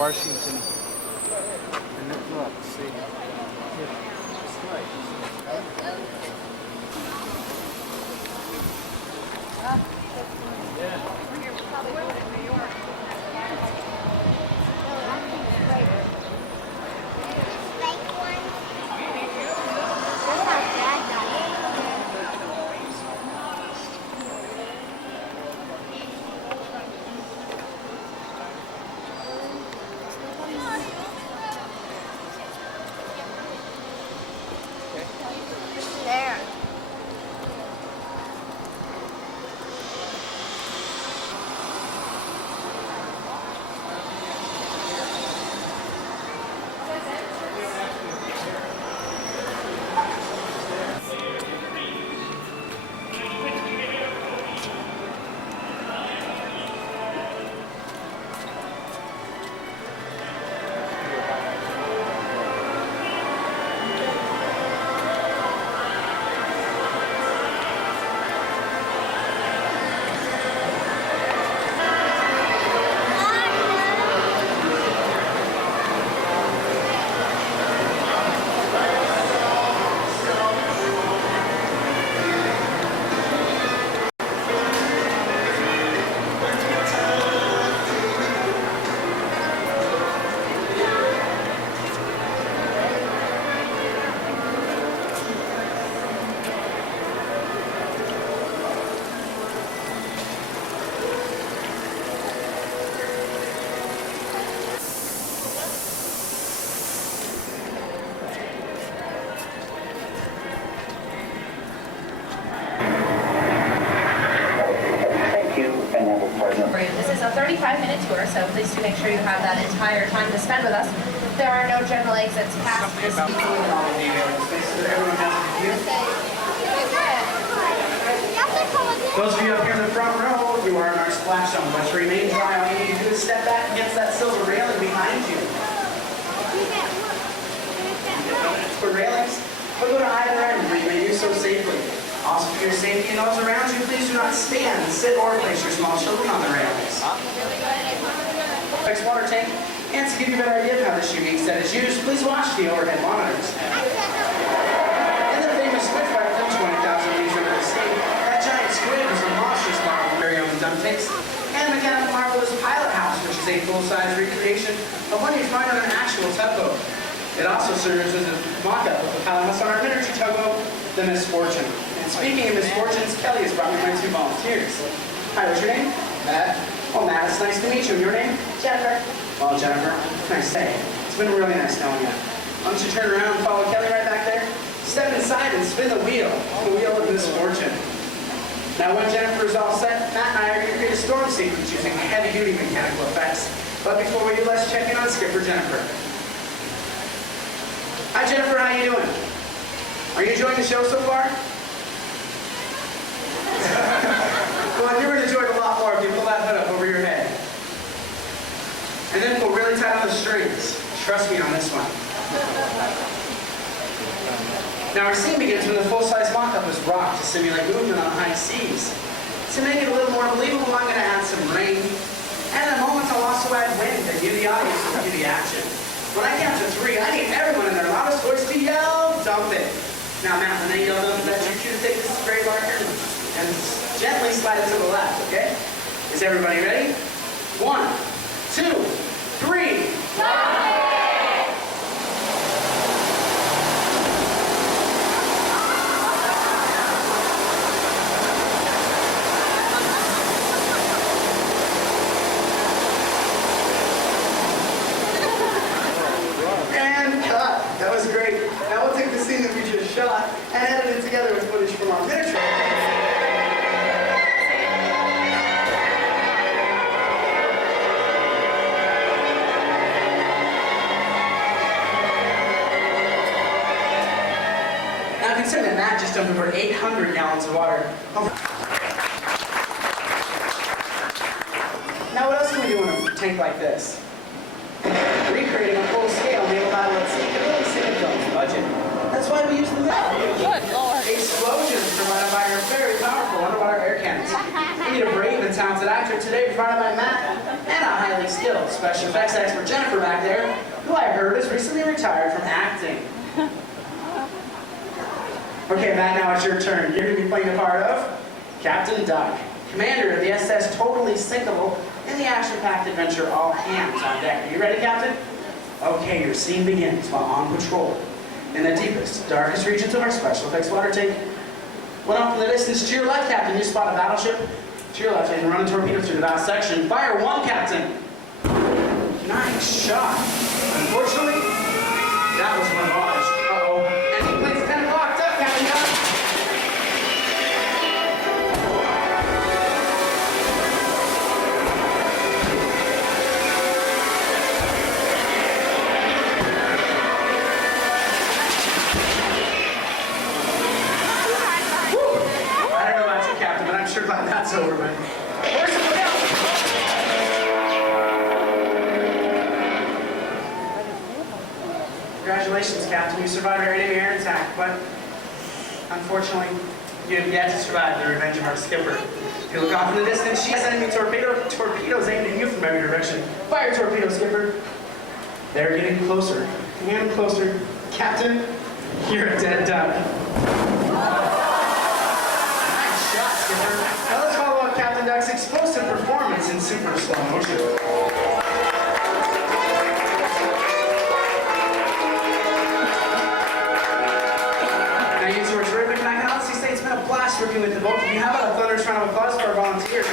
Washington. And look, see. There. This is a 35-minute tour, so please do make sure you have that entire time to spend with us. There are no general exits past this. Those of you up here in the front row, you are in our splash zone, but to remain dry, all you need to do is step back against that silver railing behind you. For railings, but go to either end where you may do so safely. Also, for your safety and those around you, please do not stand, sit, or place your small children on the railings. Next water tank, and to give you a better idea of how this unique set is used, please watch the overhead monitors. And the famous squid fight from 20,000 leagues under the sea, that giant squid was a monstrous marvel very own dump tanks, and the mechanical marvel is Pilot House, which is a full-size recreation of one you find on an actual tugboat. It also serves as a mock-up of the pilot house on our miniature tugboat, the Misfortune. And speaking of misfortunes, Kelly has brought me my 2 volunteers. Hi, what's your name? Matt. Oh, Matt, it's nice to meet you. Your name? Jennifer. Well, Jennifer, nice day. It's been really nice knowing you. Why don't you turn around and follow Kelly right back there? Step inside and spin the wheel of Misfortune. Now, when Jennifer is all set, Matt and I are going to create a storm sequence using heavy-duty mechanical effects. But before we do, let's check in on Skipper Jennifer. Hi, Jennifer. How you doing? Are you enjoying the show so far? Well, you would enjoy it a lot more if you pull that hood up over your head. And then pull really tight on the strings. Trust me on this one. Now our scene begins when the full-size mock-up is rocked to simulate movement on high seas. To make it a little more believable, I'm going to add some rain. And in a moment, I'll also add wind to give the audience some of the action. When I count to 3, I need everyone in their loudest voice to yell, dump it. Now, Matt, when they yell dump it, that's your cue to take this spray marker and gently slide it to the left, okay? Is everybody ready? 1, 2, 3. Dump it! That was great. Now we'll take the scene that we just shot and edit it together with footage from our miniature. Now consider that Matt just dumped over 800 gallons of water. Now what else can we do in a tank like this? Recreating a full-scale naval battle at sea can really save the film's budget. That's why we use the Good Lord. explosions provided by our very powerful underwater air cannons. We need a brave and talented actor today provided by Matt and a highly skilled special effects expert Jennifer back there, who I heard has recently retired from acting. Okay, Matt, now it's your turn. You're going to be playing the part of Captain Duck, commander of the SS Totally Sinkable in the action-packed adventure All Hands on Deck. Are you ready, Captain? Okay, your scene begins while on patrol in the deepest, darkest regions of our special effects water tank. One off in the distance, to your left, Captain, you spot a battleship. To your left, and run a torpedo through the bow section. Fire one, Captain. Nice shot. Unfortunately, that was one barrage. Uh-oh. And he plays 10 locked up, Captain Duck. I don't know about you, Captain, but I'm sure glad that's over with. Where's the bell? Congratulations, Captain. You survived our enemy air attack, but unfortunately, you have yet to survive the revenge of our skipper. If you look off in the distance, she has enemy torpedoes aimed at you from every direction. Fire torpedo, skipper. They're getting closer and closer. Captain, you're a dead duck. Nice shot, skipper. Now let's follow up Captain Duck's explosive performance in super slow motion. Working with the both of you. How about a thunderous round of applause for our volunteers?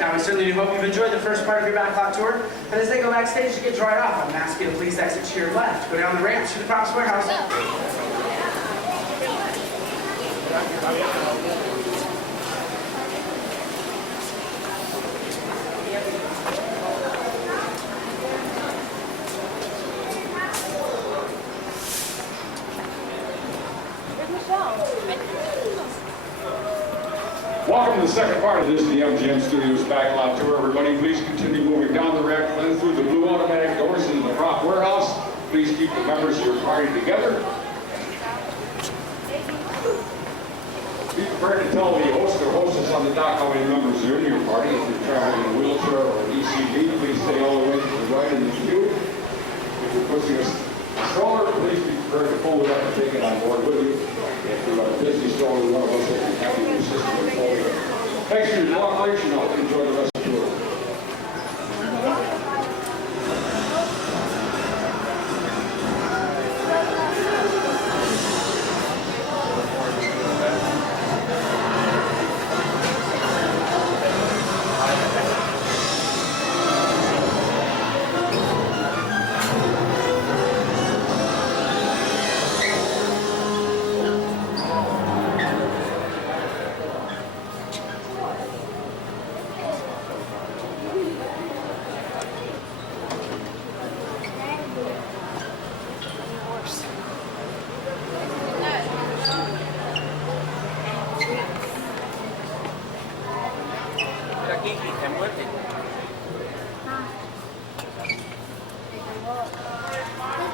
Now, we certainly do hope you've enjoyed the first part of your Backlot tour. And as they go backstage to get dried off, I'm going to ask you to please exit to your left. Go down the ramp to the props warehouse. Welcome to the second part of this, the MGM Studios Backlot Tour. Everybody, please continue moving down the ramp and through the blue automatic doors into the prop warehouse. Please keep the members of your party together. Be prepared to tell the host or hostess on the dock how many members are in your party. If you're traveling in a wheelchair or an ECV, please stay all the way to the right in the queue. If you're pushing a stroller, please be prepared to pull it up and take it on board with you. If you're a busy stroller, one of us will be happy to assist you with pulling it. Thanks for your cooperation. I hope you enjoy the rest of the tour.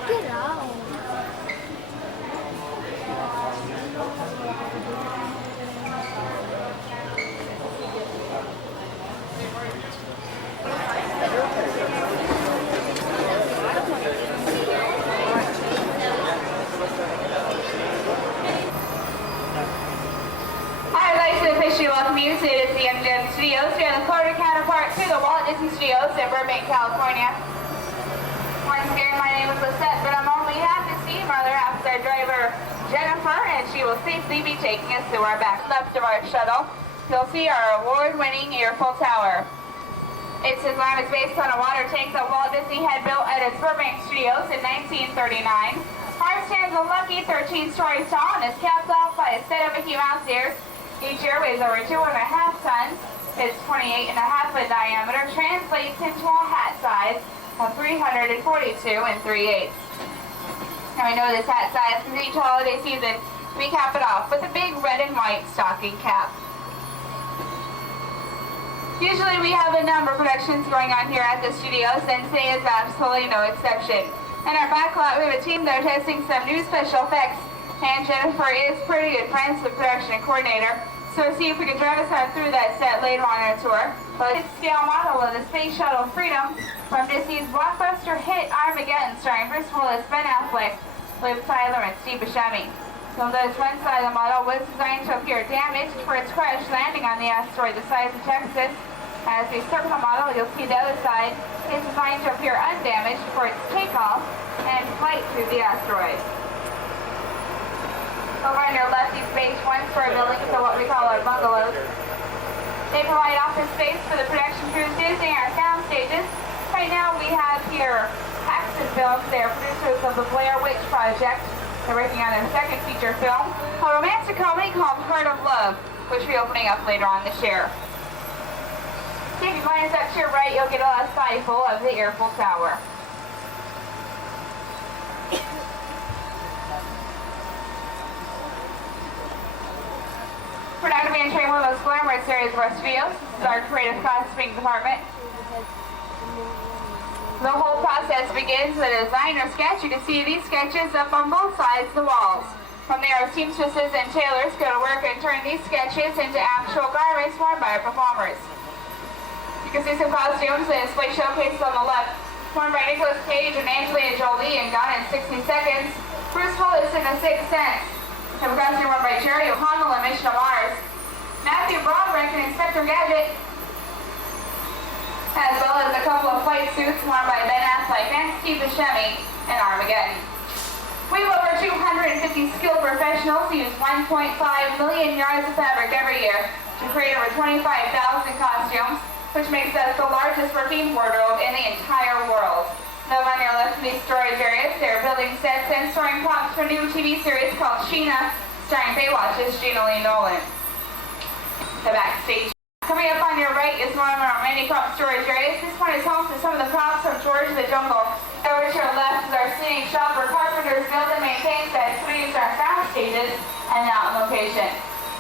Get out. I'd like to officially welcome you to the MGM Studios. You're in the Florida counterpart to the Walt Disney Studios in Burbank, California. Once again, my name is Lisette, but I'm only half the steam mother after driver Jennifer, and she will safely be taking us to our back left of our shuttle. You'll see our award-winning Eiffel Tower. Its design is based on a water tank that Walt Disney had built at his Burbank Studios in 1939. Ours stands a lucky 13 stories tall and is capped off by a set of Mickey Mouse ears. Each ear weighs over 2.5 tons. It's 28.5 in diameter, translates into a hat size of 342 3/8. Now I know this hat size can each holiday season. We cap it off with a big red and white stocking cap. Usually we have a number of productions going on here at the studios, and today is absolutely no exception. In our backlot, we have a team that are testing some new special effects, and Jennifer is pretty good friends with the production coordinator, So see if we can drive us out through that set later on in our tour. But it's scale model of the Space Shuttle Freedom from Disney's blockbuster hit Armageddon, starring Bruce Willis, Ben Affleck, Liv Tyler, and Steve Buscemi. So notice one side of the model was designed to appear damaged for its crash landing on the asteroid the size of Texas. As we start with the model, you'll see the other side is designed to appear undamaged for its takeoff and flight through the asteroid. Over on your left, these space one-story buildings are what we call our bungalows. They provide office space for the production crews using our sound stages. Right now we have here Axis Films. They are producers of the Blair Witch Project. They're working on their second feature film, a romantic comedy called Heart of Love, which will be opening up later on this year. If you glance up to your right, you'll get a skyful of the Eiffel Tower. We're now going to be entering one of those glamorous areas of our studios. This is our creative costuming department. The whole process begins with a designer sketch. You can see these sketches up on both sides of the walls. From there, our seamstresses and tailors go to work and turn these sketches into actual garments worn by our performers. You can see some costumes and display showcases on the left, worn by Nicolas Cage and Angelina Jolie and Gone in 60 Seconds, Bruce Willis in The Sixth Sense, have a costume worn by Jerry O'Connell in Mission to Mars, Matthew Broderick in Inspector Gadget, as well as a couple of flight suits worn by Ben Affleck and Steve Buscemi in Armageddon. We have over 250 skilled professionals who use 1.5 million yards of fabric every year to create over 25,000 costumes, which makes us the largest working wardrobe in the entire world. Over on your left in these storage areas, they're building sets and storing props for a new TV series called Sheena, starring Baywatch's Gina Lee Nolan. The backstage. Coming up on your right is one of our many prop storage areas. This one is home to some of the props from George of the Jungle. Over to your left is our scenic shop where carpenters build and maintain sets. We use our sound stages and out on location.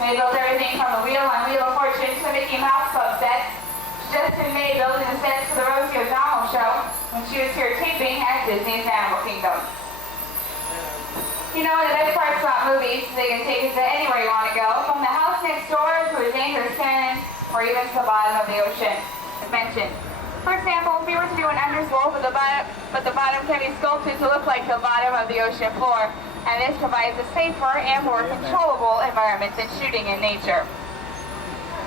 They build everything from the Wheel on Wheel of Fortune to the Mickey Mouse Club sets. Just in May building the sets for the Rosie O'Donnell show when she was here taping at Disney's Animal Kingdom. You know, the best parts about movies, they can take us to anywhere you want to go, from the house next door to a dangerous canyon, or even to the bottom of the ocean, as mentioned. For example, if we were to do an underslope, but the bottom can be sculpted to look like the bottom of the ocean floor, and this provides a safer and more controllable environment than shooting in nature.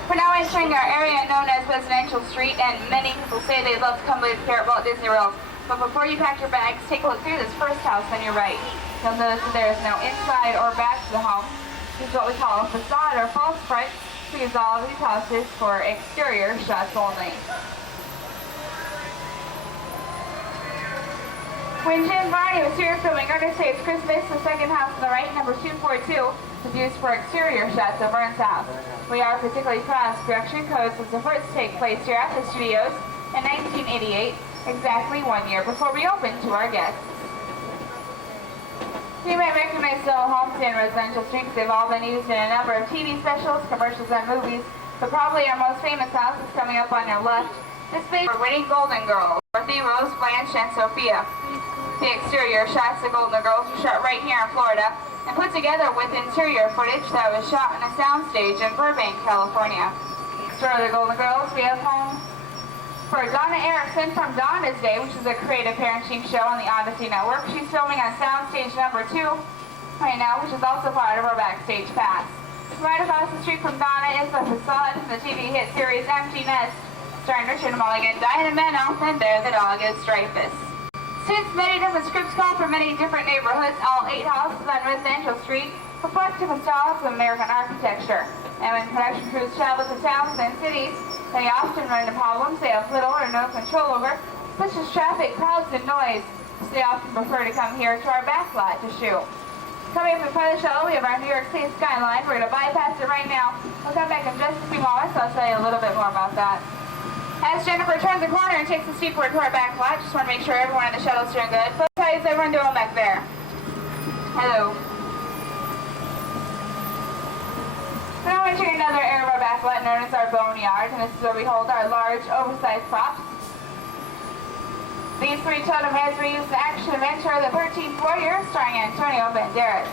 We're now entering our area known as Residential Street, and many people say they'd love to come live here at Walt Disney World. But before you pack your bags, take a look through this first house on your right. You'll notice that there is no inside or back to the home. This is what we call a facade or false front. We use all of these houses for exterior shots only. When Jim Varney was here filming Ernest Saves Christmas, the second house on the right, number 242, was used for exterior shots of Ernest's house. We are particularly proud of production codes was the first to take place here at the studios in 1988, exactly 1 year before we opened to our guests. You may recognize the homes in Residential Street because they've all been used in a number of TV specials, commercials, and movies, but probably our most famous house is coming up on your left. This space for Winning Golden Girls, Dorothy, Rose, Blanche, and Sophia. The exterior shots of Golden Girls were shot right here in Florida and put together with interior footage that was shot on a soundstage in Burbank, California. For the Golden Girls, we have home for Donna Erickson from Donna's Day, which is a creative parenting show on the Odyssey Network. She's filming on soundstage number 2 right now, which is also part of our backstage pass. Right across the street from Donna is the facade from the TV hit series Empty Nest, starring Richard Mulligan, Diana Manoff, and Bear the Dog as Dreyfus. Since many different scripts call from many different neighborhoods, all 8 houses on Residential Street reflect different styles of American architecture. And when production crews travel to towns and cities, they often run into problems they have little or no control over, such as traffic, crowds, and noise. So they often prefer to come here to our backlot to shoot. Coming up in front of the shuttle, we have our New York City skyline. We're going to bypass it right now. We'll come back in just a few moments. I'll tell you a little bit more about that. As Jennifer turns the corner and takes the seatboard to our back lot, just want to make sure everyone in the shuttle's doing good. So how is everyone doing back there? Hello. We're now entering another area of our back lot known as our boneyard, and this is where we hold our large, oversized props. These 3 totem heads were used in the action adventure of the 13th Warrior, starring Antonio Banderas.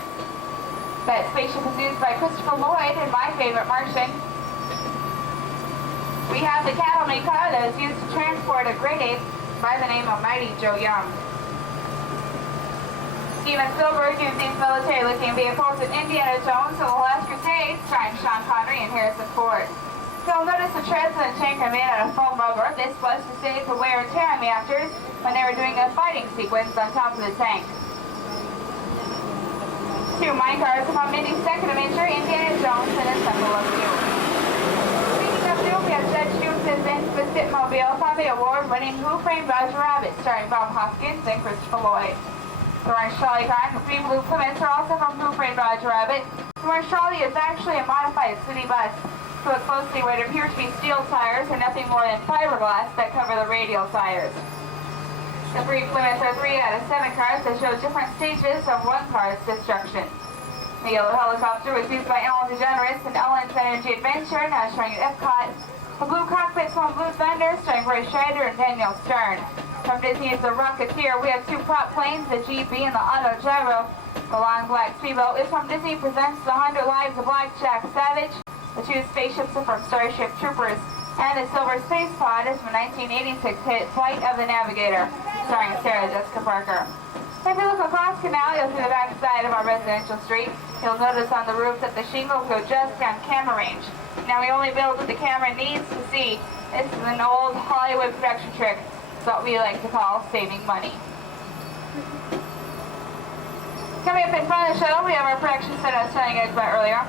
That spaceship is used by Christopher Lloyd in My Favorite Martian. We have the cattleman car that is used to transport a great ape by the name of Mighty Joe Young. Steven Spielberg used these military-looking vehicles in Indiana Jones and the Last Crusade, starring Sean Connery and Harrison Ford. You'll notice the treads of the tank are made out of foam rubber. This was to save the wear and tear on the actors when they were doing a fighting sequence on top of the tank. Two minecars from Mindy's second adventure, Indiana Jones and a Temple of Doom. Speaking of Doom, we have Judge Doom's infamous Hitmobile from the award-winning Who Framed Roger Rabbit, starring Bob Hoskins and Christopher Lloyd. The orange trolley car and the three blue Plymouths are also from Who Framed Roger Rabbit. The orange trolley is actually a modified city bus. To look closely, what appear to be steel tires are nothing more than fiberglass that cover the radial tires. The three Plymouths are 3 out of 7 cars that show different stages of one car's destruction. The yellow helicopter was used by Ellen DeGeneres in Ellen's Energy Adventure, now showing at Epcot. The blue cockpit from Blue Thunder, starring Roy Scheider and Daniel Stern. From Disney's The Rocketeer, we have 2 prop planes, the GB and the Auto Gyro. The long black speedboat is from Disney Presents The 100 Lives of Blackjack Savage. The 2 spaceships are from Starship Troopers. And the Silver Space Pod is from 1986 hit Flight of the Navigator, starring Sarah Jessica Parker. If you look across Canal, you'll see the back side of our residential street. You'll notice on the roof that the shingles go just on camera range. Now we only build what the camera needs to see. This is an old Hollywood production trick. It's what we like to call saving money. Coming up in front of the shuttle, we have our production set I was telling you guys about earlier.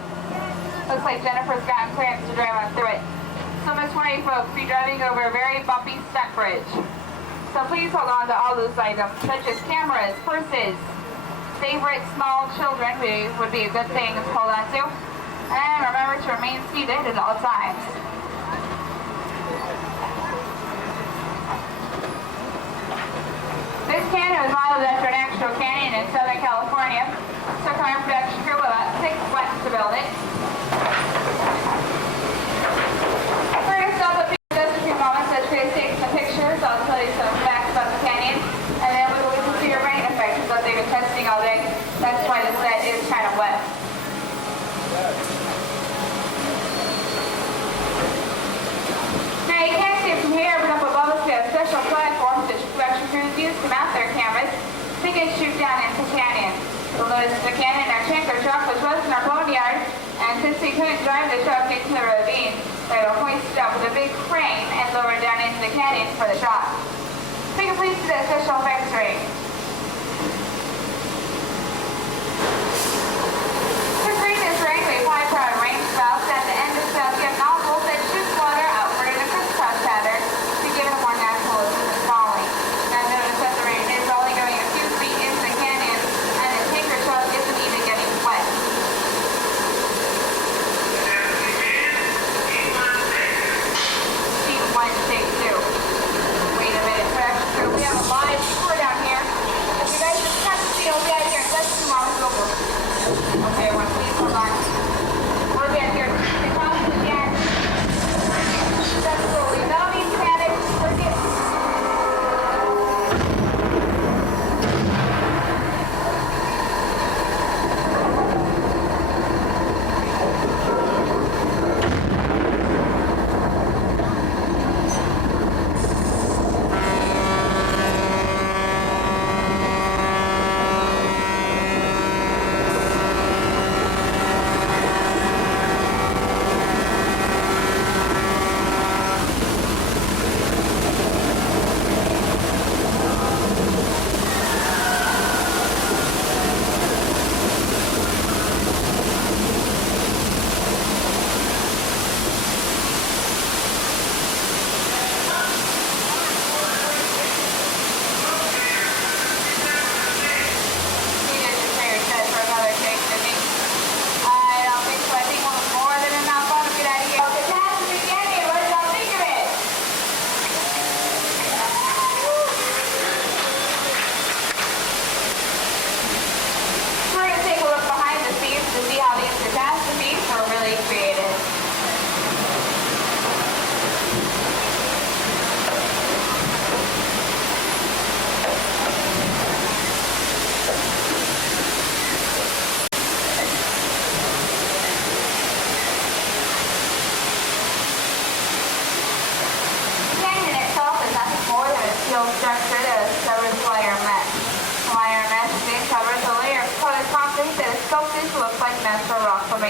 Looks like Jennifer's gotten clearance to drive on through it. So Miss 20 folks be driving over a very bumpy stunt bridge. So please hold on to all those items, such as cameras, purses, favorite small children would be a good thing to hold on to. And remember to remain seated at all times. This canyon was modeled after an actual canyon in Southern California. Took our production crew about 6 months to build it. I'll tell you some facts about the canyon, and then we'll listen to your rain effect, because they've been testing all day. That's why the set is kind of wet. Now you can't see it from here, but up above us we have special platforms that production crews use to mount their cameras. They can shoot down into the canyon. You'll notice the canyon, our tanker truck, which was in our boneyard, and since we couldn't drive the truck into the ravine, they were hoisted up with a big crane and lowered down into the canyon for the shot. We can please see the official effects ring. This ring is ring we apply for our range valves at the end of the get nozzles that shoots water outward in a crisscross pattern to give it a more natural and falling. Now notice that the rain is only going a few feet into the canyon, and the tanker truck isn't even getting wet. Take 2. Wait a minute, production crew. We have a live tour down here.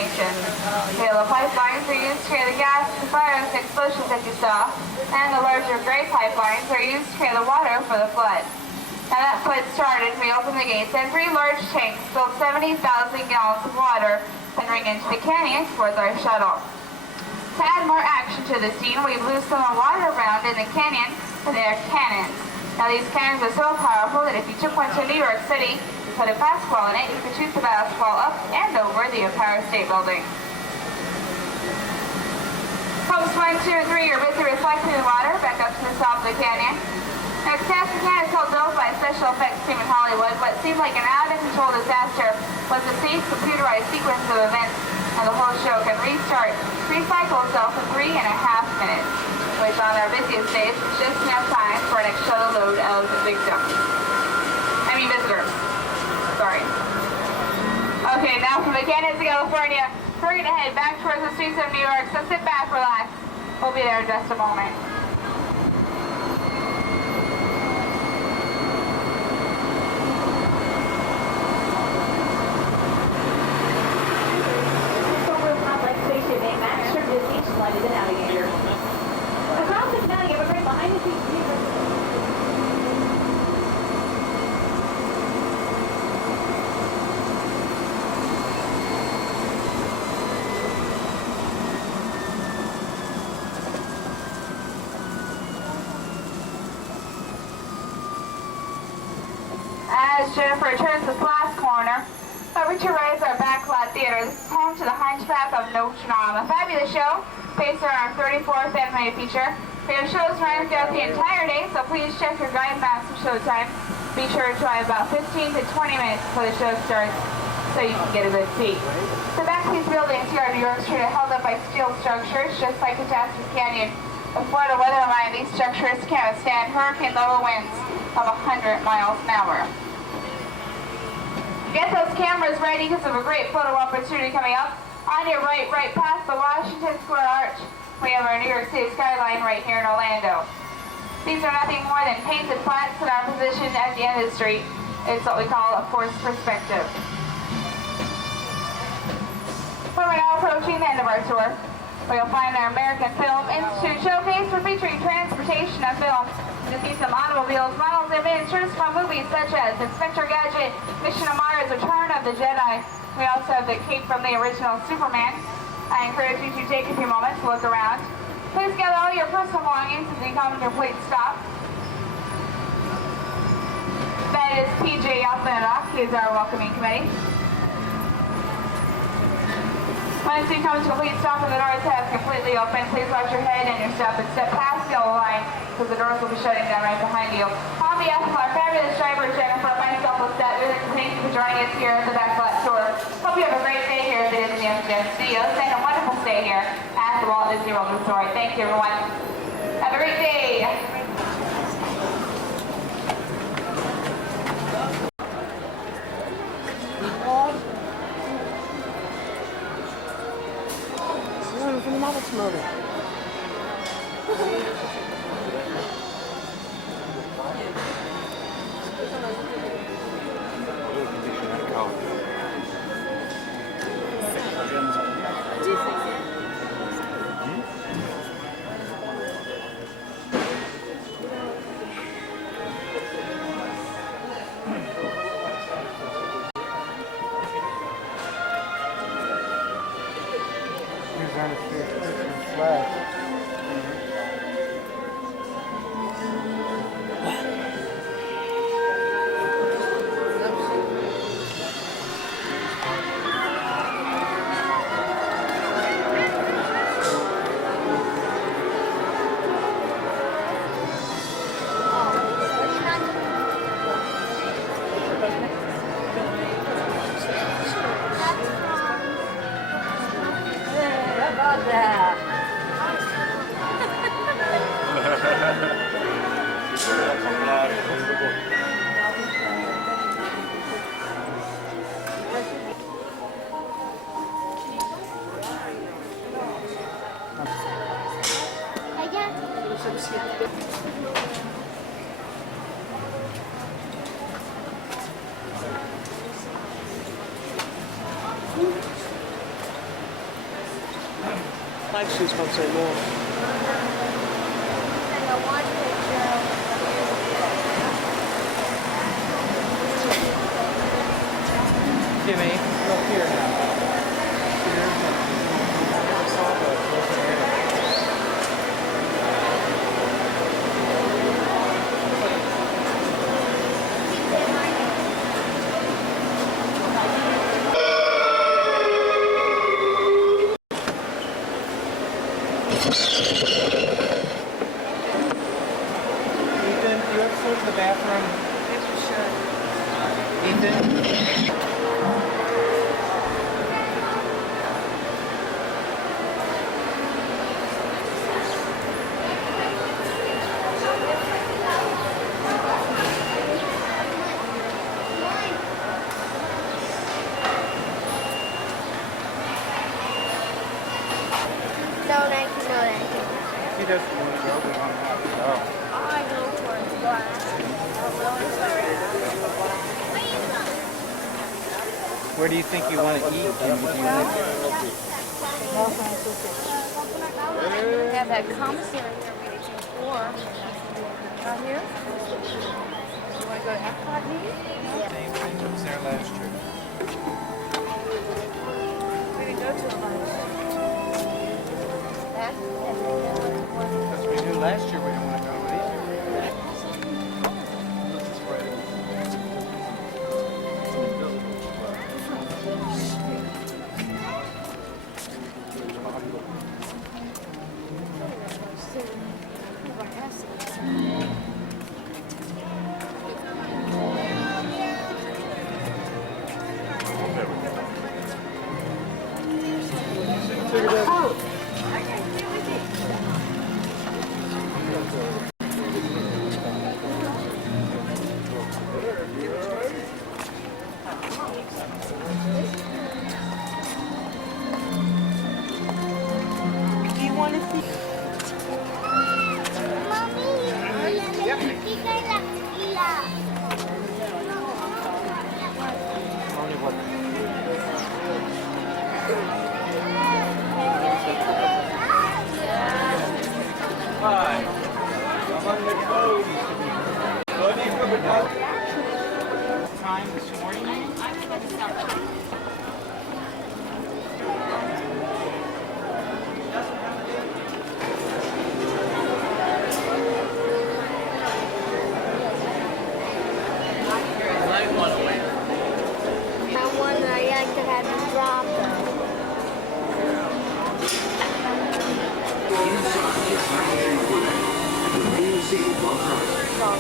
information. The yellow pipelines are used to carry the gas, the fires, and explosions that you saw, and the larger gray pipelines are used to carry the water for the flood. Now that flood started, we opened the gates and 3 large tanks filled 70,000 gallons of water entering into the canyon towards our shuttle. To add more action to the scene, we blew some water around in the canyon with their cannons. Now these cannons are so powerful that if you took one to New York City and put a basketball in it, you could shoot the basketball up and over the Empire State Building. Pumps 1, 2, and 3 are busy reflecting the water back up to the top of the canyon. Next task the canyon is held built by a special effects team in Hollywood. What seemed like an out-of-control disaster was a safe computerized sequence of events, and the whole show can recycle itself in 3.5 minutes, which on our busiest days is just enough time for an extra load of visitors. Sorry. Okay, now from the canyons of California, we're going to head back towards the streets of New York, so sit back, relax. We'll be there in just a moment. As Jennifer turns this last corner, over to right is our Backlot Theater. This is home to the Hunchback of Notre Dame, a fabulous show based on our 34th animated feature. We have shows running throughout the entire day, so please check your guide maps for showtime. Be sure to drive about 15 to 20 minutes before the show starts so you can get a good seat. The back of these buildings here on New York Street are held up by steel structures, just like Catastrophe Canyon. With Florida weather in mind, these structures can withstand hurricane-level winds of 100 miles an hour. Get those cameras ready because of a great photo opportunity coming up. On your right past the Washington Square Arch, we have our New York City skyline right here in Orlando. These are nothing more than painted flats that are positioned at the end of the street. It's what we call a forced perspective. We're now approaching the end of our tour. We'll find our American Film Institute showcase for featuring transportation of film. You'll see some automobiles, models, and miniatures from movies such as Inspector Gadget, Mission to Mars, Return of the Jedi. We also have the cape from the original Superman. I encourage you to take a few moments to look around. Please gather all your personal belongings as you come to your complete stop. That is PJ Alpanadoc. He is our welcoming committee. Once you come to a complete stop and the doors have completely open, please watch your head and your step and step past the yellow line because the doors will be shutting down right behind you. On behalf of our fabulous driver, Jennifer, myself, Lisette, we'd like to thank you for joining us here at the Backlot Tour. Hope you have a great day here at the Disney MGM Studios and a wonderful stay here at the Walt Disney World Resort. Thank you, everyone. Have a great day. From the Muppets movie. Like she's from St. Louis. And the one picture. Jimmy, look here now. I never saw the closing area. Ethan, do you ever go to the bathroom? Ethan? No, thank you, no, thank you. He doesn't want to go, we want to have to go. I go for a glass. Where do you think you want to eat? We have that commissary here we can explore. Out here? You want to go to Backlot maybe? Same thing that was there last year. We can go to a bunch. Because we knew last year we didn't want to go either. Do you want to see? Only what? Hi. I'm on the road. Time this morning? That one that I like to have you drop though. It's all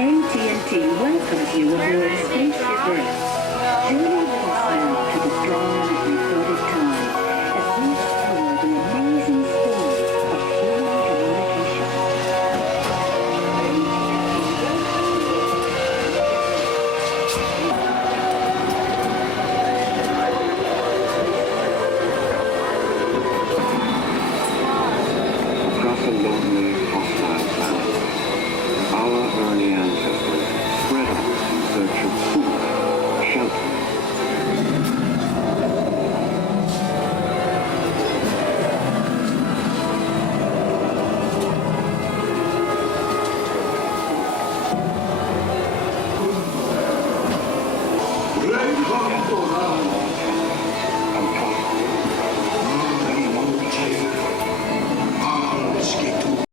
AT&T welcomes you aboard Spaceship Earth. Journey with us now to the dawn of recorded time as we explore the amazing story of human communication. Across a lonely, hostile planet, our early ancestors spread out in search of food, shelter.